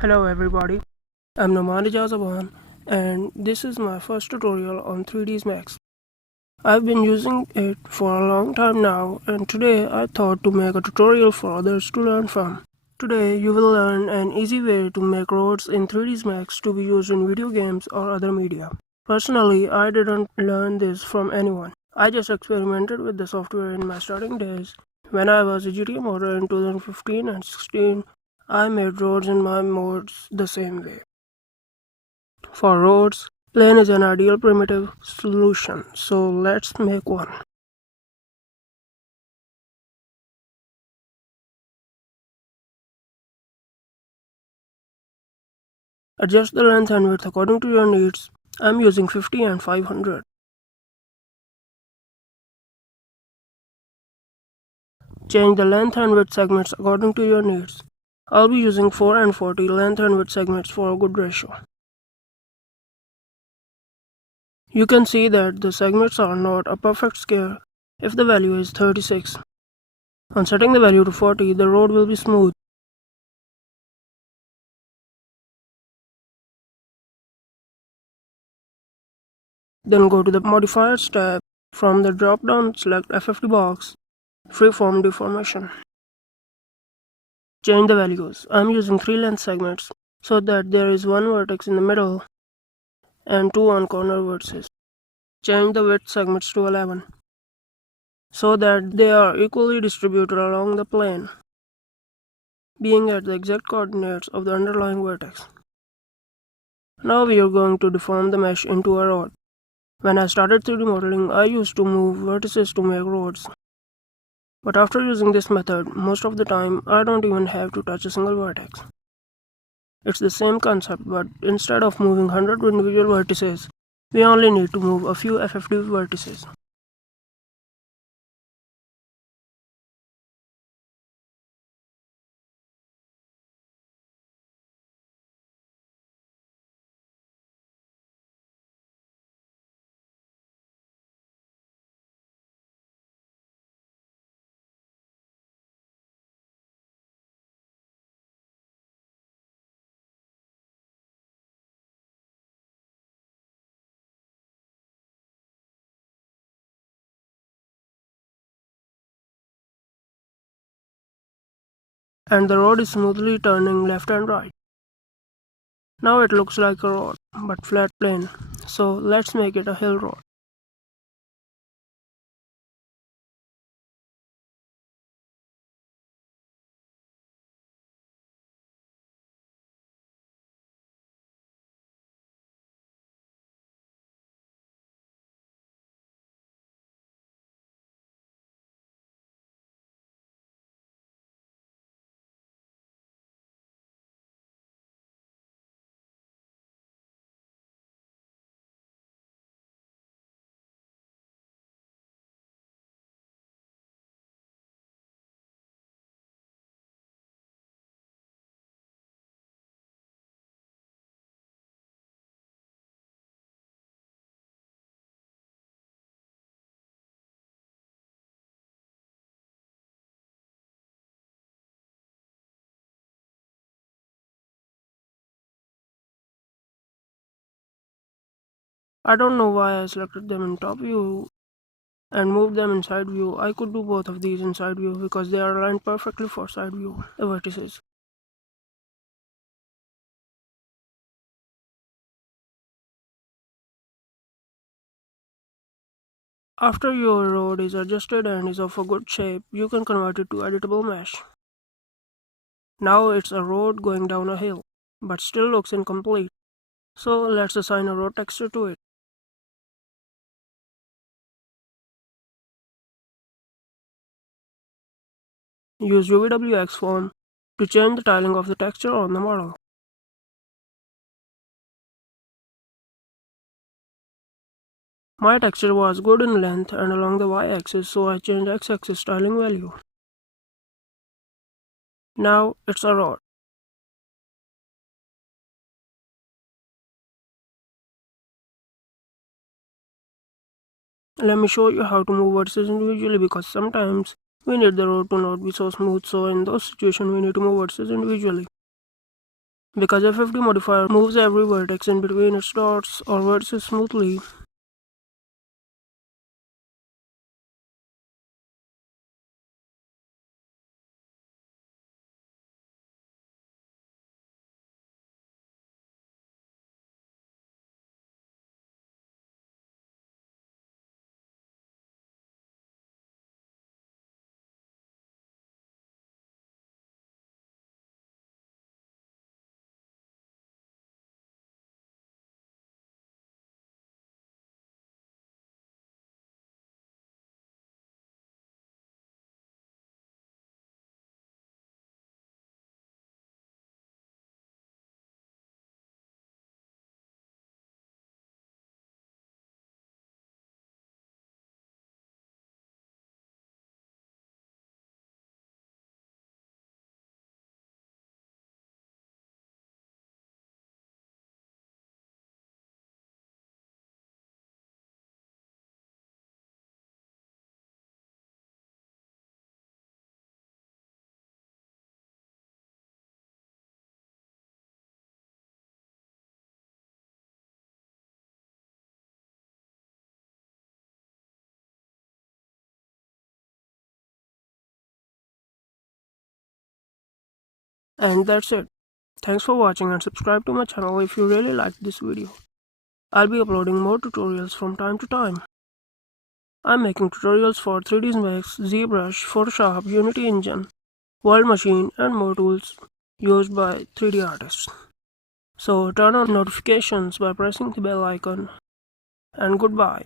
Hello everybody, I'm Nouman and this is my first tutorial on 3ds Max. I've been using it for a long time now and today I thought to make a tutorial for others to learn from. Today you will learn an easy way to make roads in 3ds Max to be used in video games or other media. Personally, I didn't learn this from anyone. I just experimented with the software in my starting days. When I was a GTA modder in 2015 and 16, I made roads in my mods the same way. For roads, plain is an ideal primitive solution, so let's make one. Adjust the length and width according to your needs. I'm using 50 and 500. Change the length and width segments according to your needs. I'll be using 4 and 40 length and width segments for a good ratio. You can see that the segments are not a perfect square if the value is 36. On setting the value to 40, the road will be smooth. Then go to the Modifiers tab. From the drop-down, select F50 box, Freeform Deformation. Change the values. I'm using 3 length segments so that there is one vertex in the middle and 2 on corner vertices. Change the width segments to 11 so that they are equally distributed along the plane, being at the exact coordinates of the underlying vertex. Now we are going to deform the mesh into a rod. When I started 3D modeling, I used to move vertices to make roads. But after using this method, most of the time, I don't even have to touch a single vertex. It's the same concept, but instead of moving 100 individual vertices, we only need to move a few FFD vertices. And the road is smoothly turning left and right. Now it looks like a road, but flat plane, so let's make it a hill road. I don't know why I selected them in top view and moved them in side view. I could do both of these in side view because they are aligned perfectly for side view, the vertices. After your road is adjusted and is of a good shape, you can convert it to editable mesh. Now it's a road going down a hill, but still looks incomplete. So let's assign a road texture to it. Use UVWX form to change the tiling of the texture on the model. My texture was good in length and along the y-axis, so I changed x-axis tiling value. Now it's a road. Let me show you how to move vertices individually because sometimes we need the road to not be so smooth, so in those situations we need to move vertices individually. because a 50 modifier moves every vertex in between its dots or vertices smoothly. And that's it. Thanks for watching and subscribe to my channel if you really liked this video. I'll be uploading more tutorials from time to time. I'm making tutorials for 3ds Max, ZBrush, Photoshop, Unity Engine, World Machine and more tools used by 3D artists. So turn on notifications by pressing the bell icon. And goodbye.